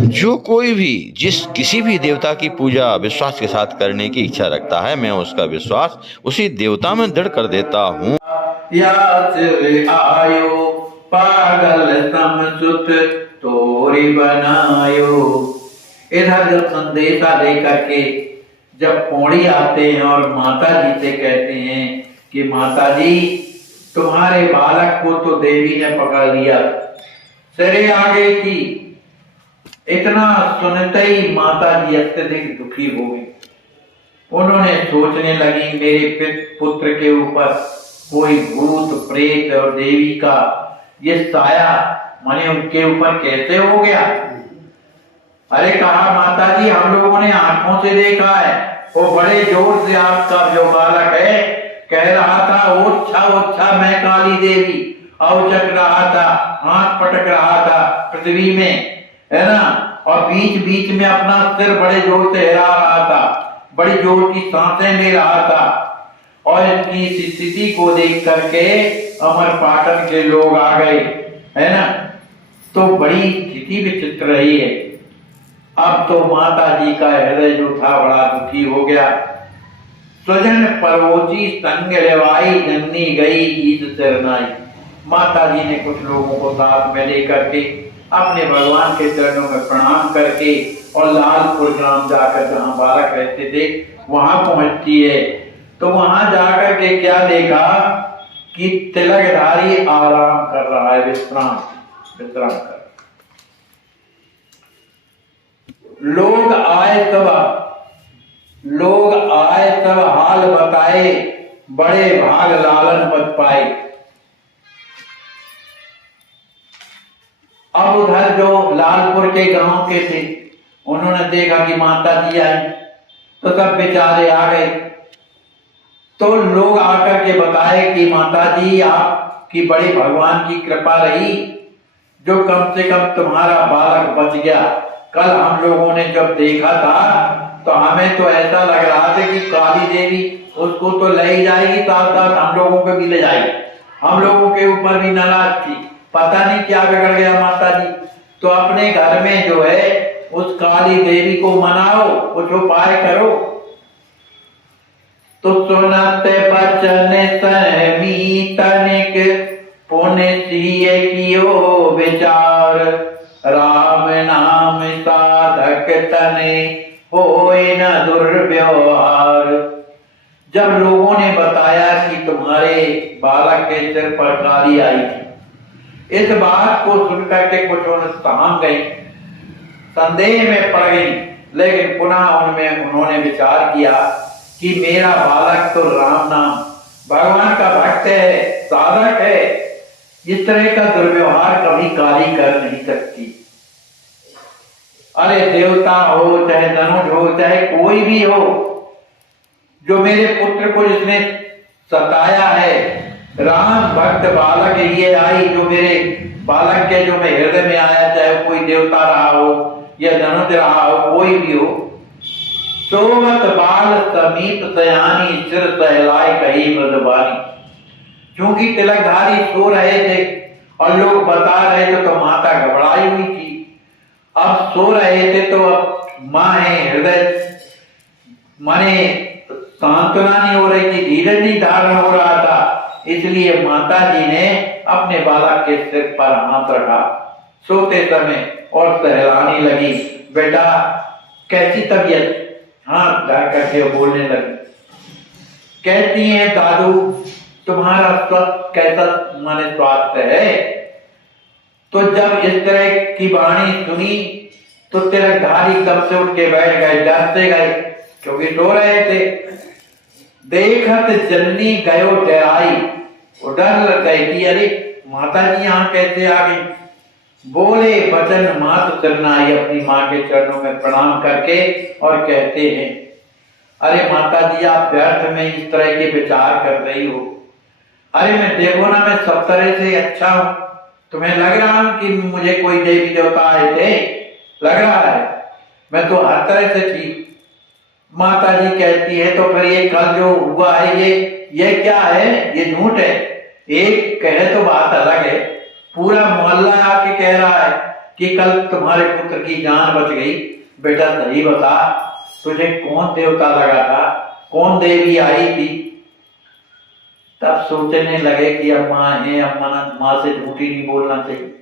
जो कोई भी जिस किसी भी देवता की पूजा विश्वास के साथ करने की इच्छा रखता है, मैं उसका विश्वास उसी देवता में दृढ़ कर देता हूँ। या सिर आयो पागल समझुत तोरी बनायो। इधर जब संदेशा लेकर के जब पौड़ी आते हैं और माता जी से कहते हैं कि माता जी तुम्हारे बालक को तो देवी ने पकड़ लिया, सिरे आ गई थी। इतना सुनते ही माता जी अत्यधिक दुखी हो गई। उन्होंने सोचने लगी मेरे पुत्र के ऊपर कोई भूत प्रेत और देवी का ये साया माने उनके ऊपर कैसे हो गया। अरे कहा माता जी हम लोगों ने आंखों से देखा है, वो बड़े जोर से आपका जो बालक है कह रहा था ओछा ओछा मैं काली देवी, औचक रहा था, हाथ पटक रहा था पृथ्वी में, है ना, और बीच बीच में अपना सिर बड़े जोर से हिला रहा था, बड़ी जोर की सांसें ले रहा था। और इनकी स्थिति को देख करके अमरपाटन के लोग आ गए, है ना, तो बड़ी स्थिति विचित्र रही है। अब तो माता जी का हृदय जो था बड़ा दुखी हो गया। स्वजन परोची संग रेवाई जननी गई ईद सिरनाई। माता जी ने कुछ लोगों को साथ में लेकर के अपने भगवान के चरणों में प्रणाम करके और लालपुर ग्राम जाकर जहाँ बालक रहते थे वहां पहुंचती है। तो वहां जाकर के क्या देखा कि तिलकधारी आराम कर रहा है, विश्राम कर। लोग आए तब हाल बताए, बड़े भाग लालन पद पाए। अब उधर जो लालपुर के गांव के थे उन्होंने देखा कि माता जी आई तो सब बेचारे आ गए। तो लोग आकर के बताए कि माता जी आपकी बड़ी भगवान की कृपा रही जो कम से कम तुम्हारा बालक बच गया। कल हम लोगों ने जब देखा था तो हमें तो ऐसा लग रहा था कि काली देवी उसको तो ले ही जाएगी, साथ साथ हम लोगों को भी ले जाएगी, हम लोगों के ऊपर भी नाराज थी। पता नहीं क्या बिगड़ गया माता जी। तो अपने घर में जो है उस काली देवी को मनाओ, कुछ उपाय करो। तो सुनते बचन सहमी तनिक पुण्य सिए कियो विचार। राम नाम साधक तने होए न दुर्व्यवहार। जब लोगों ने बताया कि तुम्हारे बालक के सिर पर काली आई थी, इस बात को सुनकर के कुछ ताम गई, संदेह में पड़ गई। लेकिन पुनः उनमें उन्होंने विचार किया कि मेरा बालक तो राम नाम भगवान का भक्त है, साधक है, इस तरह का दुर्व्यवहार कभी काली कर नहीं सकती। अरे देवता हो चाहे धनुष हो चाहे कोई भी हो, जो मेरे पुत्र को जिसने सताया है, राम भक्त बालक ये आई जो मेरे बालक के जो मैं हृदय में आया, चाहे कोई देवता रहा हो या धनुष रहा हो, कोई भी हो। सोवत बाल समीप सयानी सिर सहलाए कही मृदवानी। क्योंकि तिलकधारी सो रहे थे और लोग बता रहे थे तो माता घबराई हुई थी। अब सो रहे थे तो अब माँ है, हृदय माने सांत्वना नहीं हो रही थी, धीरज नहीं धारण हो रहा था, इसलिए माता जी ने अपने बालक के सिर पर हाथ रखा सोते समय और सहलाने लगी। बेटा कैसी तबीयत? हाथ धर करके बोलने लगी। कहती हैं दादू तुम्हारा स्वस्थ कैसा माने स्वास्थ्य है? तो जब इस तरह की वाणी सुनी तो तिलकधारी एकदम से उठ के बैठ गए, डरते गए क्योंकि सो रहे थे। देखत जननी गयो डराई, वो डर लग गई कि अरे माता जी यहाँ कैसे आ गई। बोले वचन मात करनाई, अपनी माँ के चरणों में प्रणाम करके और कहते हैं अरे माता जी आप व्यर्थ में इस तरह के विचार कर रही हो। अरे मैं देखो ना मैं सब तरह से अच्छा हूं, तुम्हें लग रहा है कि मुझे कोई देवी देवता आए थे? लग रहा है? मैं तो हर तरह से ठीक। माता जी कहती है तो फिर ये कल जो हुआ है ये क्या है? ये झूठ है। एक कहे तो बात अलग है, पूरा मोहल्ला आके कह रहा है कि कल तुम्हारे पुत्र की जान बच गई। बेटा सही बता, तुझे कौन देवता लगा था, कौन देवी आई थी? तब सोचने लगे कि अब माँ है, अब माँ से झूठी नहीं बोलना चाहिए।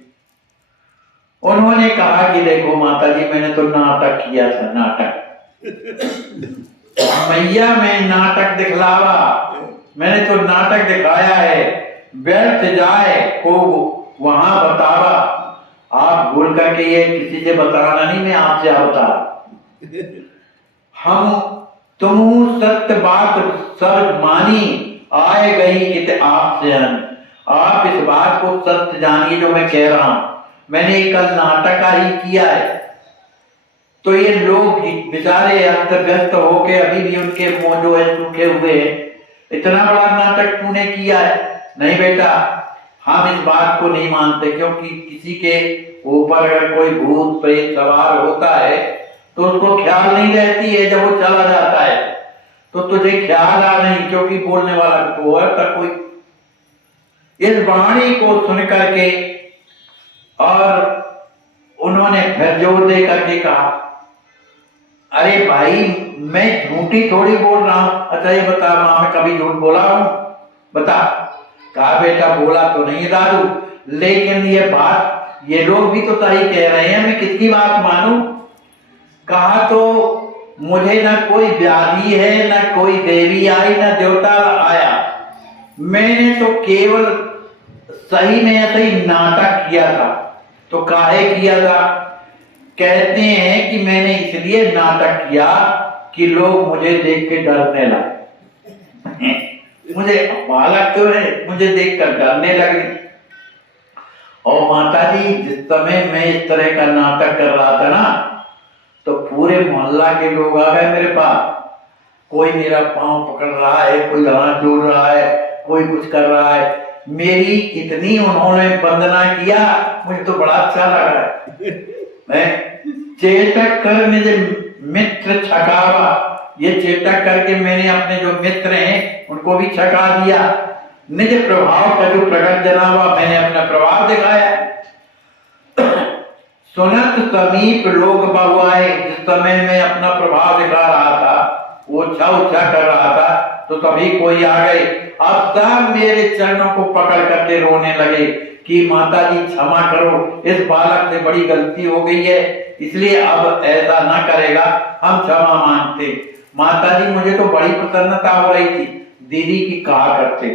उन्होंने कहा कि देखो माता जी, मैंने तो नाटक किया था, नाटक मैया में नाटक दिखलावा, मैंने तो नाटक दिखाया है। व्यर्थ जाए को वहां बतावा। आप भूल करके ये किसी से बताना नहीं, मैं आपसे अवतार। हम तुम सत्य बात सब मानी, आए गई इत आपसे अन। आप इस बात को सत्य जानिए जो मैं कह रहा हूं। मैंने कल नाटक ही किया है। तो ये लोग बेचारे अस्त व्यस्त होके अभी भी उनके मुंह जो है सूखे हुए हैं। इतना बड़ा नाटक तूने किया है। नहीं बेटा, हम इस बात को नहीं मानते, क्योंकि किसी के ऊपर अगर कोई भूत प्रेत सवार होता है तो उसको ख्याल नहीं रहती है, जब वो चला जाता है तो तुझे ख्याल आ नहीं, क्योंकि बोलने वाला तो और तक कोई। इस वाणी को सुन करके और उन्होंने फिर जोर दे करके कहा, अरे भाई मैं झूठी थोड़ी बोल रहा हूं। अच्छा ये बता मां, मैं कभी झूठ बोला हूं? बता। कहा बेटा बोला तो नहीं है दादू, लेकिन ये बात ये लोग भी तो सही कह रहे हैं, मैं किसकी बात मानूं? कहा तो मुझे ना कोई व्याधि है, ना कोई देवी आई, ना देवता आया। मैंने तो केवल सही में ऐसा ही नाटक किया था। तो काहे किया था? कहते हैं कि मैंने इसलिए नाटक किया कि लोग मुझे देख के डरने लगे। मुझे बालक तो है, मुझे देखकर डरने लगे। और माता जी, जिस समय मैं इस तरह का नाटक कर रहा था ना, तो पूरे मोहल्ला के लोग आ गए मेरे पास। कोई मेरा पांव पकड़ रहा है, कोई हाथ जोड़ रहा है, कोई कुछ कर रहा है। मेरी इतनी उन्होंने वंदना किया, मुझे तो बड़ा अच्छा लगा है। मैं चेतक कर निज मित्र छकावा, ये चेतक करके मैंने अपने जो मित्र हैं उनको भी छका दिया। निज प्रभाव का जो प्रकट जनावा, मैंने अपना प्रभाव दिखाया। सुनत समीप लोग बहुआए, जिस समय मैं अपना प्रभाव दिखा रहा था, वो उछा कर रहा था, तो तभी कोई आ गए। अब सब मेरे चरणों को पकड़ करके रोने लगे कि माता जी क्षमा करो, इस बालक से बड़ी गलती हो गई है, इसलिए अब ऐसा ना करेगा, हम क्षमा मांगते। माता जी मुझे तो बड़ी प्रसन्नता हो रही थी। दीदी की कहा करते,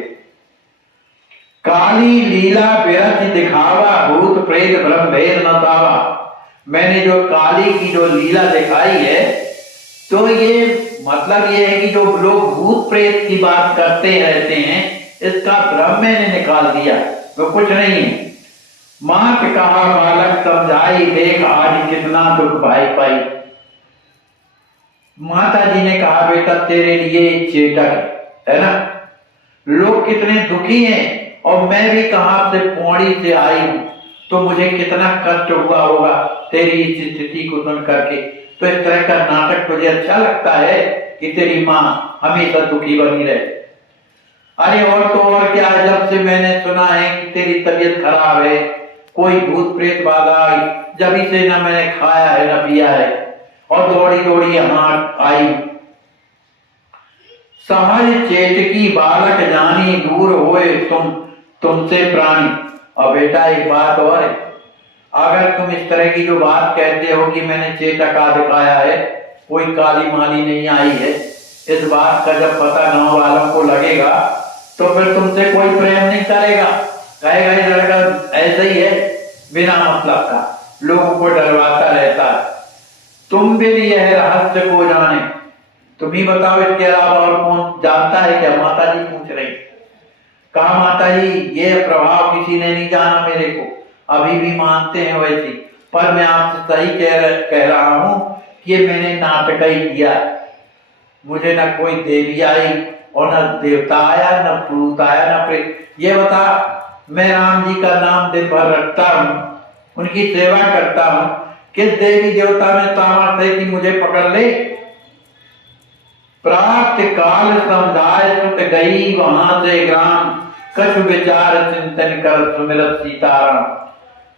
काली लीला व्यर्थ दिखावा, भूत प्रेत भ्रम भेद न पावा। मैंने जो काली की जो लीला दिखाई है, तो ये मतलब ये है कि जो लोग भूत प्रेत की बात करते रहते हैं, इसका भ्रम मैंने निकाल दिया, वो कुछ नहीं है। मां के कहा बालक समझाई, देख आज कितना दुख भाई पाई। माता जी ने कहा बेटा तेरे लिए चेटक है ना, लोग कितने दुखी हैं, और मैं भी कहां से पौड़ी से आई हूं, तो मुझे कितना कष्ट हुआ होगा तेरी इस स्थिति को सुन करके। तो इस तरह का नाटक तुझे अच्छा लगता है कि तेरी माँ हमेशा दुखी बनी रहे। अरे और तो और क्या, जब से मैंने सुना है कि तेरी तबीयत खराब है, कोई भूत प्रेत बाधा आई, जब से ना मैंने खाया है ना पिया है, और दौड़ी दौड़ी यहाँ आई। सहज चेतकी बालक जानी, दूर होए तुमसे प्राणी। और बेटा एक बात और है, अगर तुम इस तरह की जो बात कहते हो कि मैंने चेतका दिखाया है, कोई काली माली नहीं आई है, इस बात का जब पता गांव वालों को लगेगा तो फिर तुमसे कोई प्रेम नहीं करेगा, कहेगा ये लड़का ऐसा ही है, बिना मतलब का लोगों को डरवाता रहता है। तुम भी यह रहस्य को जाने, तुम ही बताओ, इसके अलावा और कौन जानता है क्या? माता जी पूछ रही। कहा माता जी ये प्रभाव किसी ने नहीं जाना मेरे को, अभी भी मानते हैं वैसी, पर मैं आपसे सही कह रहा हूं कि ये मैंने नाटक ही किया। मुझे ना कोई देवी आई और न देवता आया, न भूत आया, न प्रेत। ये बता, मैं राम जी का नाम दिन भर रखता हूँ, उनकी सेवा करता हूँ, किस देवी देवता में सामर्थ्य है कि मुझे पकड़ ले? प्राप्त काल समुदाय सुत गई वहां से ग्राम, कछु विचार चिंतन कर सुमिरत सीताराम।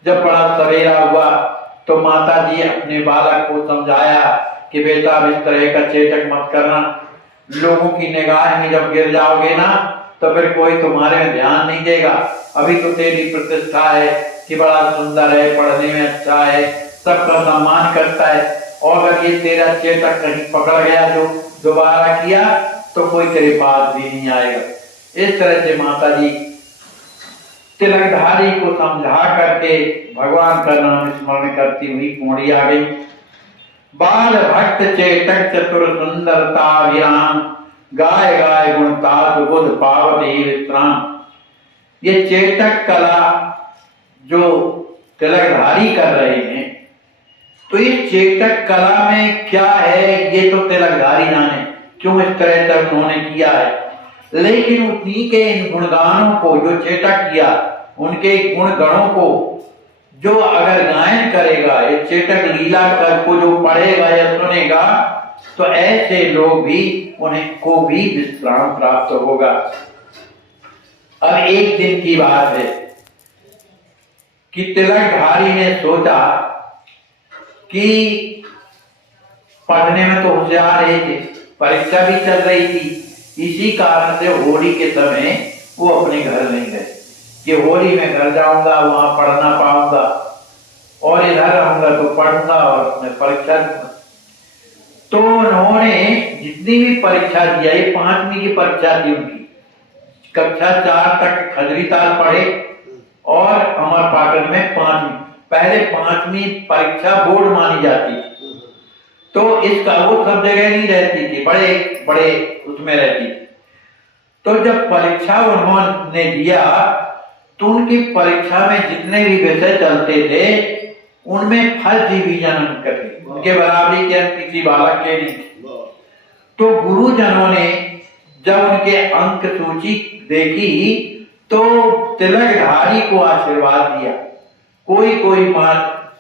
जब बड़ा सवेरा हुआ तो माता जी अपने बालक को समझाया कि बेटा अब इस तरह का चेटक मत करना, लोगों की निगाह में जब गिर जाओगे ना तो फिर कोई तुम्हारे में ध्यान नहीं देगा। अभी तो तेरी प्रतिष्ठा है कि बड़ा सुंदर है, पढ़ने में अच्छा है, सबका सम्मान करता है, और अगर ये तेरा चेतक कहीं पकड़ गया जो दोबारा किया तो कोई तेरे पास भी नहीं आएगा। इस तरह से माता जी तिलकधारी को समझा करके भगवान का नाम स्मरण करती हुई पौड़ी आ गई। बाल भक्त चेतक चतुर सुंदरता विराम, गाय गाय गुणता सुबुध पावती विश्राम। ये चेतक कला जो तिलकधारी कर रहे हैं, तो इस चेतक कला में क्या है ये तो तिलकधारी जाने क्यों इस तरह से उन्होंने किया है, लेकिन उन्हीं के इन गुणगानों को जो चेतक किया, उनके गुण गणों को जो अगर गायन करेगा, ये चेतक लीला को जो पढ़ेगा या सुनेगा, तो ऐसे लोग भी उन्हें को भी विश्राम प्राप्त होगा। अब एक दिन की बात है कि तिलकधारी ने सोचा कि पढ़ने में तो होशियार रहे थे, परीक्षा भी चल रही थी, इसी कारण से होली के समय वो अपने घर नहीं गए कि होली में घर जाऊंगा वहां पढ़ना पाऊंगा और इधर रहूंगा तो पढ़ूंगा और परीक्षा। तो उन्होंने जितनी भी परीक्षा दिया, ये 5वीं की परीक्षा थी उनकी, कक्षा 4 तक खजरी ताल पढ़े और अमर पाटन में 5वीं। पहले 5वीं परीक्षा बोर्ड मानी जाती थी, तो इसका वो सब जगह नहीं रहती थी, बड़े बड़े उसमें रहती थी। तो जब परीक्षा उन्होंने दिया तो उनकी परीक्षा में जितने भी विषय चलते थे उनमें फर्स्ट डिवीजन अंक थे, उनके बराबरी के अंक किसी बालक के नहीं थे। तो गुरुजनों ने जब उनके अंक सूची देखी तो तिलकधारी को आशीर्वाद दिया। कोई कोई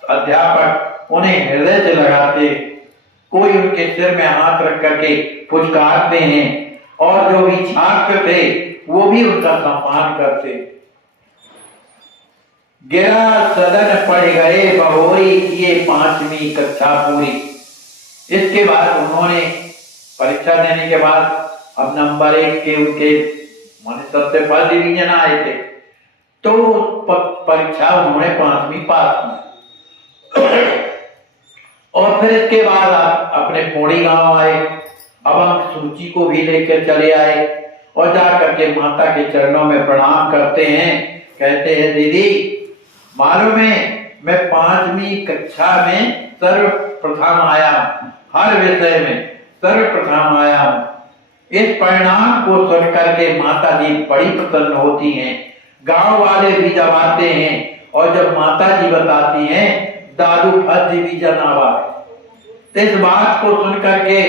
अध्यापक उन्हें हृदय से लगाते, कोई उनके सिर में हाथ रख करके पुचकारते हैं, और जो भी छात्र थे वो भी उनका सम्मान करते। गिरा सदन पढ़ गए बहोरी, किए 5वीं कक्षा पूरी। इसके बाद उन्होंने परीक्षा देने के बाद अब नंबर 1 के उनके माने सबसे फर्स्ट डिवीजन आए थे, तो परीक्षा उन्होंने 5वीं पास की। और फिर इसके बाद आप अपने पौड़ी गांव आए, अब अंक सूची को भी लेकर चले आए और जाकर के माता के चरणों में प्रणाम करते हैं। कहते हैं दीदी मालूम है मैं 5वीं कक्षा में सर्वप्रथम आया, हर विषय में सर्वप्रथम आया हूं। इस परिणाम को सुन करके माता जी बड़ी प्रसन्न होती हैं। गांव वाले भी जब आते हैं और जब माता जी बताती हैं दादू फर्स्ट डिवीजन आवा है, तो इस बात को सुन करके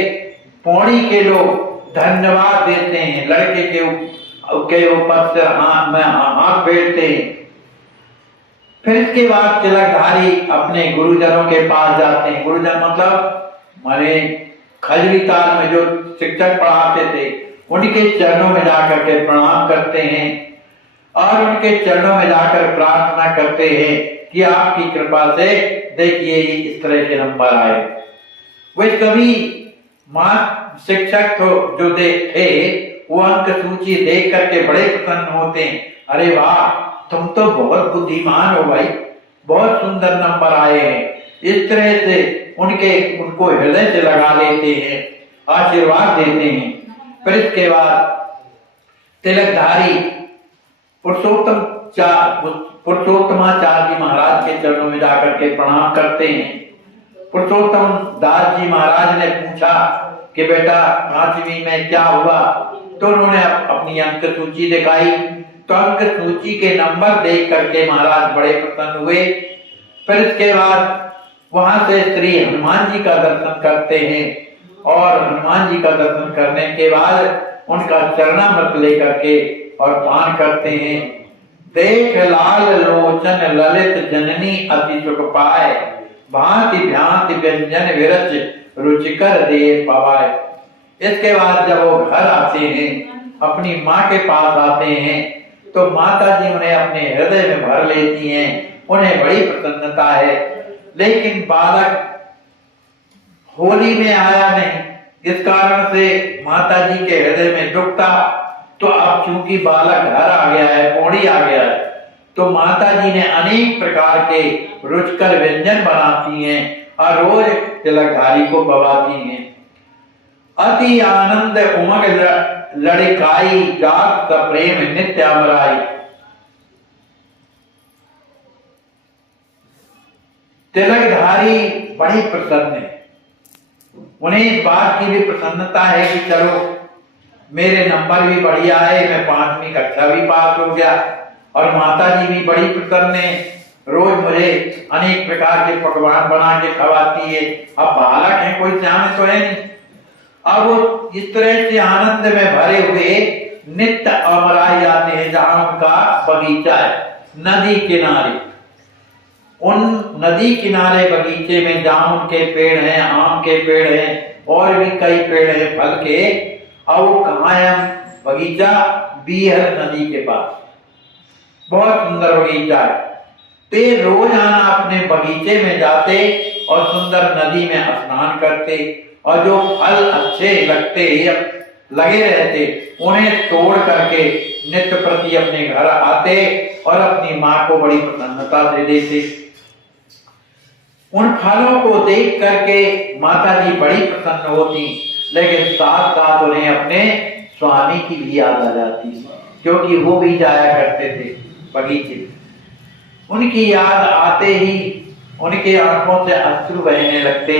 पौड़ी के लोग धन्यवाद देते हैं, लड़के के ऊपर से हाथ फेरते हैं। फिर इसके बाद तिलकधारी अपने गुरुजनों के पास जाते हैं। गुरुजन मतलब माने खजरी ताल में जो शिक्षक पढ़ाते थे उनके चरणों में जाकर के प्रणाम करते हैं और उनके चरणों में जाकर प्रार्थना करते हैं कि आपकी कृपा से देखिए इस तरह के नंबर आए। वे सभी शिक्षक जो थे वो अंक सूची देख करके बड़े प्रसन्न होते हैं। अरे वाह तुम तो बहुत बुद्धिमान हो भाई, बहुत सुंदर नंबर आए हैं। इस तरह से उनको हृदय से लगा लेते हैं, आशीर्वाद देते हैं। फिर इसके बाद तिलकधारी पुरुषोत्तमाचार्य जी महाराज के चरणों में जाकर के प्रणाम करते हैं। पुरुषोत्तम दास जी महाराज ने पूछा कि बेटा 5वीं में क्या हुआ, तो उन्होंने अपनी अंक सूची दिखाई। तो अंक सूची के नंबर देख करके महाराज बड़े प्रसन्न हुए। फिर इसके बाद वहां से श्री हनुमान जी का दर्शन करते हैं और हनुमान जी का दर्शन करने के बाद उनका चरणामृत लेकर के और पान करते हैं। देख लाल लोचन ललित जननी अति सुख पाए, भांति भांति व्यंजन विरच रुचिकर दे पाए। इसके बाद जब वो घर आते हैं, अपनी माँ के पास आते हैं, तो माता जी उन्हें अपने हृदय में भर लेती हैं उन्हें बड़ी प्रसन्नता है। लेकिन बालक होली में आया नहीं, इस कारण से माता जी के हृदय में दुख था। तो अब चूंकि बालक घर आ गया है, पौड़ी आ गया है, तो माता जी ने अनेक प्रकार के रुचकर व्यंजन बनाती हैं और रोज तिलकधारी को पवाती हैं। अति आनंद उमग लड़काई, जात प्रेम नित्य अमराई। तिलकधारी बड़ी प्रसन्न है, उन्हें इस बात की भी प्रसन्नता है कि चलो मेरे नंबर भी बढ़िया है, मैं 5वीं कक्षा भी पास हो गया। और माता जी भी बड़ी प्रसन्न है, रोज मुझे अनेक प्रकार के पकवान बना के खवाती है। अब बालक है, कोई सियाने तो है नहीं। अब वो इस तरह से आनंद में भरे हुए नित्य अमराई जाते हैं जहां उनका बगीचा है, नदी किनारे। उन नदी किनारे बगीचे में जामुन के पेड़ हैं, आम के पेड़ हैं और भी कई पेड़ हैं फल के। और वो कहाँ है बगीचा? बीहर नदी के पास, बहुत सुंदर बगीचा है। ते रोजाना अपने बगीचे में जाते और सुंदर नदी में स्नान करते और जो फल अच्छे लगे रहते उन्हें तोड़ करके नित्य प्रति अपने घर आते और अपनी माँ को बड़ी प्रसन्नता से देते। उन फलों को देख करके माता जी बड़ी प्रसन्न होती, लेकिन साथ साथ उन्हें अपने स्वामी की भी याद आ जाती, क्योंकि वो भी जाया करते थे बगीचे। उनकी याद आते ही उनके आंखों से अश्रु बहने लगते,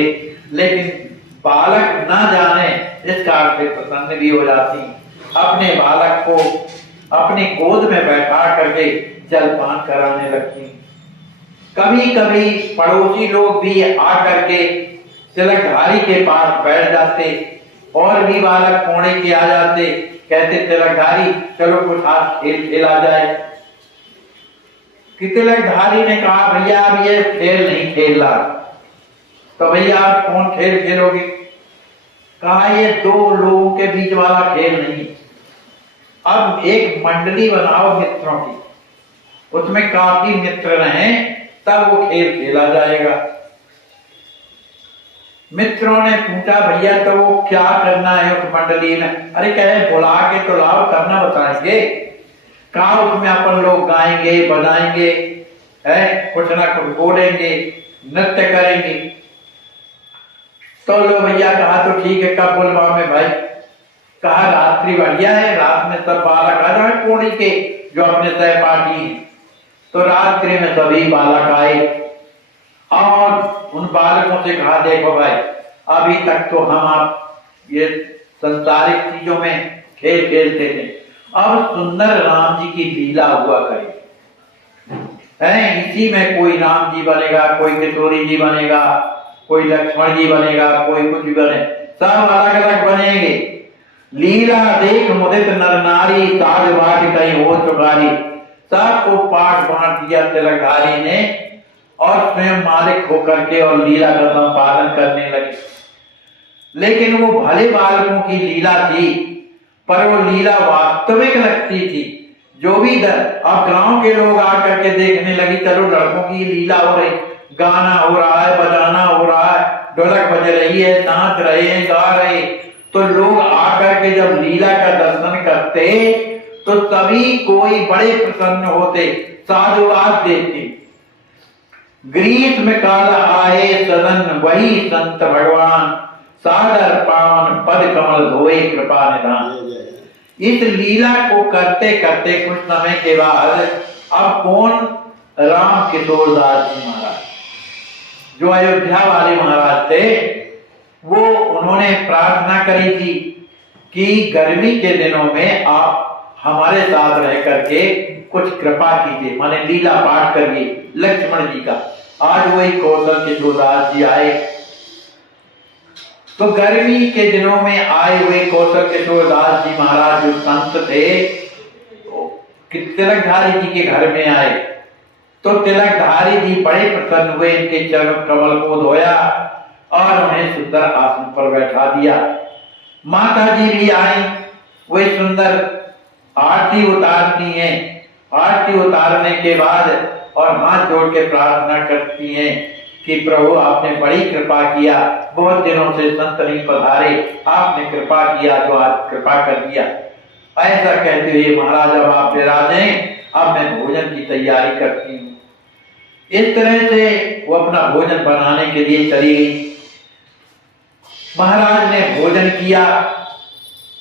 लेकिन बालक ना जाने इस कारण से प्रसन्न भी हो जाती। अपने बालक को अपनी गोद में बैठा करके जलपान कराने लगती। कभी कभी पड़ोसी लोग भी आकर के तिलकधारी के पास बैठ जाते और भी बालक कोने के आ जाते, कहते तिलकधारी चलो कुछ आज खेल खेला जाए। कि तिलकधारी ने कहा भैया अब ये खेल नहीं खेल रहा। तो भैया आप कौन खेल खेलोगे? कहा ये 2 लोगों के बीच वाला खेल नहीं, अब एक मंडली बनाओ मित्रों की, उसमें काफी मित्र रहें तब वो खेल खेला जाएगा। मित्रों ने पूछा भैया तो वो क्या करना है उस मंडली में? अरे कहे बुला के तो लाओ, करना बताएंगे। कहा उसमें अपन लोग गाएंगे बजाएंगे, है कुछ ना कुछ बोलेंगे, नृत्य करेंगे। तो लो भैया कहा तो ठीक है, कब बुलवा में भाई? कहा रात्रि बढ़िया है, रात में सब बालक आ जाए कोड़ी के जो अपने सहपाठी हैं। तो रात्रि में सभी बालक आए और उन बालकों से कहा देखो भाई अभी तक तो हम आप ये संसारिक चीजों में खेल खेलते थे, अब सुंदर राम जी की लीला हुआ करे है, इसी में कोई राम जी बनेगा, कोई किशोरी जी बनेगा, कोई लक्ष्मण जी बनेगा, कोई कुछ भी बने, सब अलग अलग बनेंगे। लीला देख मुदित नर नारी, ताज बाट कहीं हो चुकारी। सबको पाठ बांट दिया तिलकधारी ने और स्वयं मालिक होकर के और लीला का संपादन करने लगे। लेकिन वो भले बालकों की लीला थी, पर वो लीला वास्तविक लगती थी। जो भी अब गांव के लोग आकर के देखने लगी, चलो लड़कों की लीला हो रही, गाना हो रहा है, बजाना हो रहा है, ढोलक बज रही है, नाच रहे हैं, गा रहे, तो लोग आकर के जब लीला का दर्शन करते तो सभी कोई बड़े प्रसन्न होते, साधुवाद देते। ग्रीष्म काल आए सदन वही संत भगवान, सादर पावन पद कमल धोए कृपा निधान। इस लीला को करते करते कुछ समय के बाद अब कौन? राम किशोरदास जी महाराज जो अयोध्या वाले महाराज थे, वो उन्होंने प्रार्थना करी थी कि गर्मी के दिनों में आप हमारे साथ रह करके कुछ कृपा कीजिए, माने लीला पाठ करिए लक्ष्मण जी का। आज वही कौशल किशोरदास जी आए, तो गर्मी के दिनों में आए हुए कौशल किशोरदास जी महाराज जो संत थे तिलकधारी जी के घर में आए, तो तिलकधारी जी बड़े प्रसन्न हुए, इनके चरण कमल को धोया और उन्हें सुंदर आसन पर बैठा दिया। माता जी भी आई, वही सुंदर आरती उतारती हैं। आरती उतारने के बाद और हाथ जोड़ के प्रार्थना करती हैं कि प्रभु आपने बड़ी कृपा किया, बहुत दिनों से संत नहीं पधारे, आपने कृपा किया जो आज कृपा कर दिया। ऐसा कहते हुए महाराज अब आप विराजें, अब मैं भोजन की तैयारी करती हूँ। इस तरह से वो अपना भोजन बनाने के लिए चली गई। महाराज ने भोजन किया।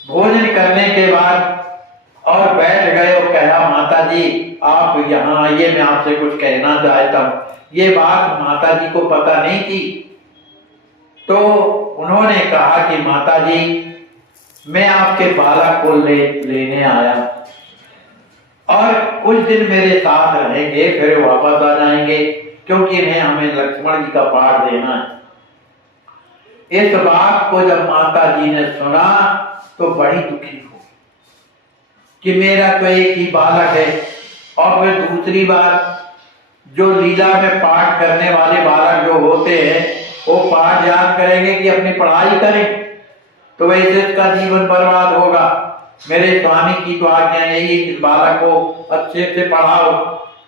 भोजन करने के बाद और बैठ गए और कहा, माता जी आप यहाँ आइए, मैं आपसे कुछ कहना चाहता हूँ। ये बात माता जी को पता नहीं थी, तो उन्होंने कहा कि माता जी मैं आपके बालक को लेने आया और कुछ दिन मेरे साथ रहेंगे, फिर वापस आ जाएंगे, क्योंकि हमें लक्ष्मण जी का पाठ देना है। इस बात को जब माता जी ने सुना तो बड़ी दुखी हो कि मेरा तो एक ही बालक है, और फिर दूसरी बार जो लीला में पाठ करने वाले बालक जो होते हैं वो पाठ याद करेंगे कि अपनी पढ़ाई करें, तो वैसे इसका जीवन बर्बाद होगा। मेरे स्वामी की तो आज्ञा यही है कि बालक को अच्छे से पढ़ाओ,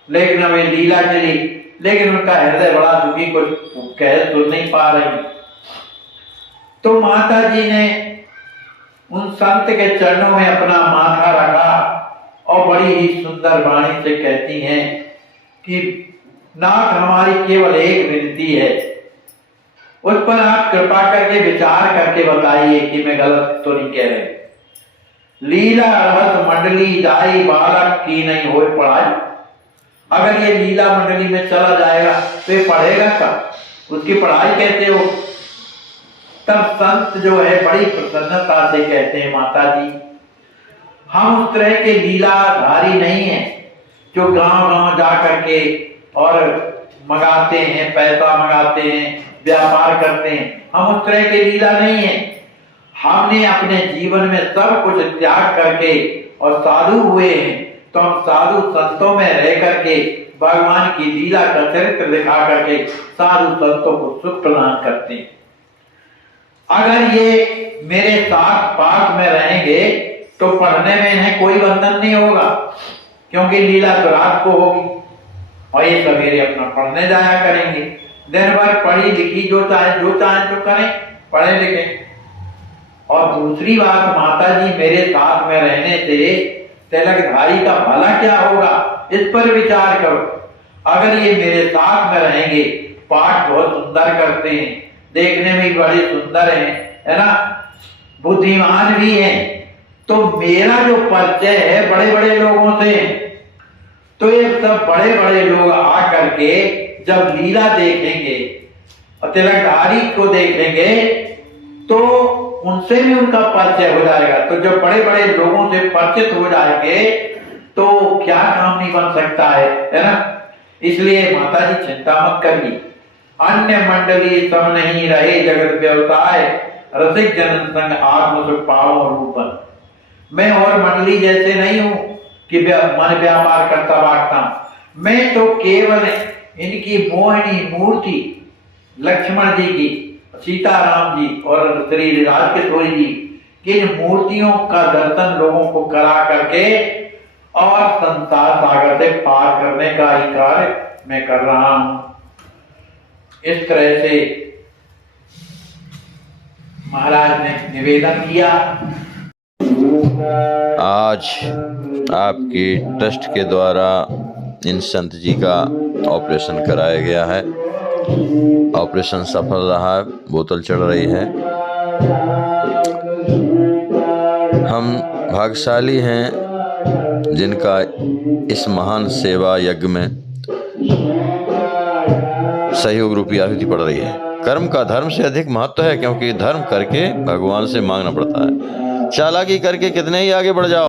लेकिन वे लीला चली, लेकिन उनका हृदय बड़ा दुखी, कुछ कह सुन नहीं पा रही। तो माता जी ने उन संत के चरणों में अपना माथा रखा और बड़ी ही सुंदर वाणी से कहती हैं कि नाथ हमारी केवल एक विनती है, उस पर आप कृपा करके विचार करके बताइए कि मैं गलत तो नहीं कह रहे। लीला रहत मंडली जाई बालक की नहीं हो पढ़ाई। अगर ये लीला मंडली में चला जाएगा तो ये पढ़ेगा कब, उसकी पढ़ाई कैसे हो। तब संत जो है बड़ी प्रसन्नता से कहते हैं, माता जी हम उस तरह के लीलाधारी नहीं है जो गांव गांव जा करके और मंगाते हैं, पैसा मंगाते हैं, व्यापार करते हैं। हम उस तरह के लीला नहीं है। हमने अपने जीवन में सब कुछ त्याग करके और साधु हुए हैं, तो हम साधु संतों में रह करके भगवान की लीला का चरित्र दिखा करके साधु संतों को सुख प्रदान करते हैं। अगर ये मेरे साथ पास में रहेंगे तो पढ़ने में इन्हें कोई बंधन नहीं होगा, क्योंकि लीला तो रात को होगी और ये सवेरे अपना पढ़ने जाया करेंगे। दिन भर पढ़ी लिखी जो चाहे तो करें, पढ़े लिखे। और दूसरी बात, माता जी मेरे साथ में रहने से तिलकधारी का भला क्या होगा, इस पर विचार करो। अगर ये मेरे साथ में रहेंगे, पाठ बहुत सुंदर करते हैं, देखने में बड़े सुंदर हैं, है ना, बुद्धिमान भी हैं, तो मेरा जो परिचय है बड़े बड़े लोगों से, तो ये सब बड़े बड़े लोग आकर के जब लीला देखेंगे और तिलकधारी को देखेंगे तो उनसे भी उनका परिचय हो जाएगा। तो जब बड़े बड़े लोगों से परिचित हो जाएंगे तो क्या काम नहीं बन सकता है ना। इसलिए माता जी चिंता मत करिए। अन्य मंडली सब नहीं रहे जगत व्यवसाय, रसिक जन संग आत्म सुख पाओ रूपन। मैं और मंडली जैसे नहीं हूं कि मन व्यापार करता बांटता हूं। मैं तो केवल इनकी मोहिनी मूर्ति लक्ष्मण जी की, सीताराम जी और श्री राजकिशोरी जी की इन मूर्तियों का दर्शन लोगों को करा करके और संसार सागर से पार करने का ही कार्य मैं कर रहा हूं। इस तरह से महाराज ने निवेदन किया। आज आपके ट्रस्ट के द्वारा इन संत जी का ऑपरेशन कराया गया है। ऑपरेशन सफल रहा है, बोतल चढ़ रही है। हम भाग्यशाली हैं जिनका इस महान सेवा यज्ञ में सहयोग रूपी आहुति पड़ रही है। कर्म का धर्म से अधिक महत्व है, क्योंकि धर्म करके भगवान से मांगना पड़ता है। चालाकी करके कितने ही आगे बढ़ जाओ,